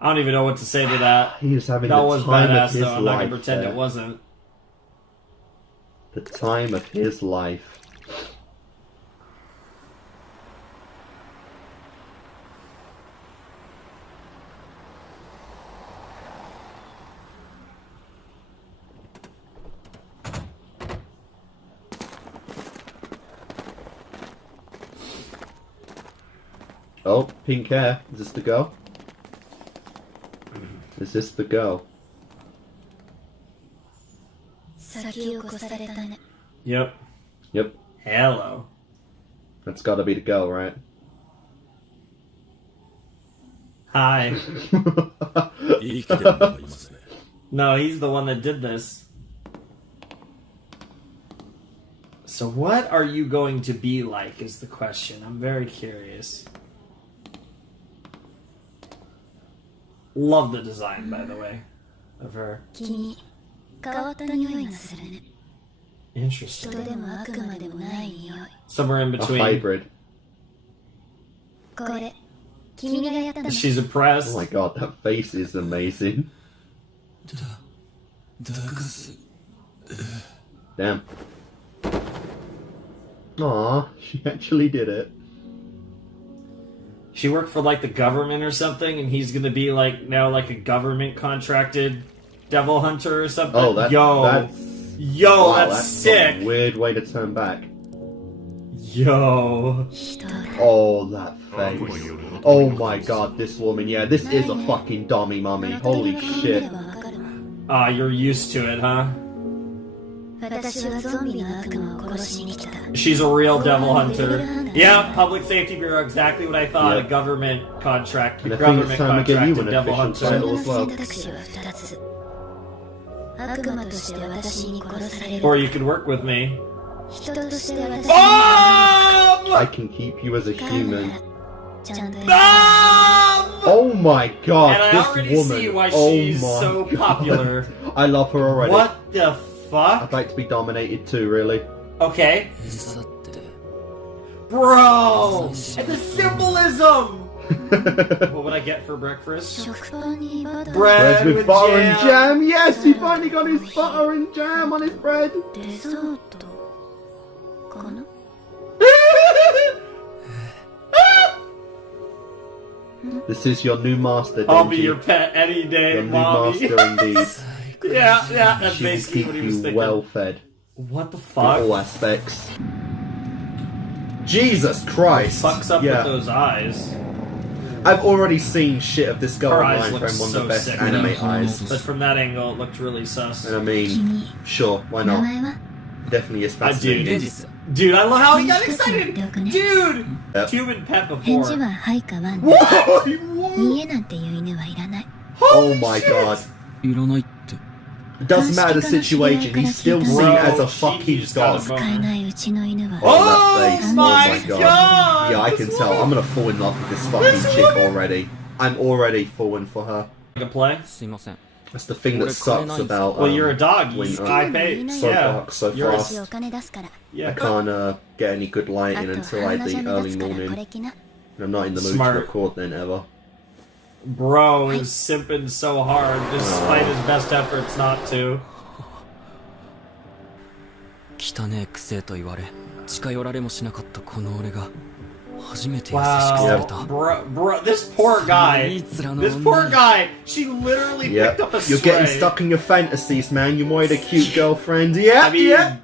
I don't even know what to say to that. He was having that the was time badass of his though. I'm not life gonna pretend there. it wasn't. The time of his life. Oh, pink hair. Is this the girl? Is this the girl? Yep. Yep. Hello. That's gotta be the girl, right? Hi. No, he's the one that did this. So what are you going to be like is the question. I'm very curious. Love the design, by the way, of her. Interesting. Somewhere in A between. hybrid. She's impressed. Oh my god, that face is amazing. Damn. Aw, she actually did it. She worked for like the government or something, and he's gonna be like now like a government contracted devil hunter or something. Oh, that's wow, that's sick. A weird way to turn back. Yo. Oh, that face. Oh my god, this woman. Yeah, this is a fucking dummy mummy. Holy shit. Ah, you're used to it, huh? She's a real devil hunter. Yeah, Public Safety Bureau, exactly what I thought. Yep. A government contract. And I think it's time to give you an devil official hunter. title as well. Or you could work with me. I can keep you as a human. Oh my god, and I this already woman. see why oh she's my so god. popular. I love her already. What the fuck? I'd like to be dominated too, really. Okay. Bro! And the symbolism! What would I get for breakfast? Bread Bread with butter and jam. Yes, he finally got his butter and jam on his bread. This is your new master, Denji. I'll be your pet any day, Your new mommy. master indeed. Yeah, that's She will basically keep what he was you thinking. well fed. What the In fuck? all aspects. Jesus Christ. Fucks up Yeah. with those eyes. I've already seen shit of this girl Her eyes online look from one of so the best sick. anime eyes. But from that angle, it looked really sus. And I mean, sure, why not? Definitely is I do. fascinating. Dude, I love how he got excited! Dude! Yep. Human pet before. What? Oh my god. Doesn't matter the situation, he's still seen as a fucking god. Oh that face. my god! Yeah, I can tell. I'm gonna fall in love with this fucking chick already. I'm already falling for her. To play? That's the thing that sucks about. Well, you're a dog. You when, sky pay. so Yeah. dark, so You're a- fast. I Yeah. can't get any good lighting until like the early morning. And I'm not in the mood Smart. to record then ever. Bro is simping so hard, despite his best efforts not to. 汚ねえくせえと言われ近寄られもしなかったこの俺が初めて優しくされた Wow, bro, this poor guy. This poor guy. She literally Yep. picked up a You're getting stray. stuck in your fantasies, man. You wanted a cute girlfriend. Yeah, I mean, yeah.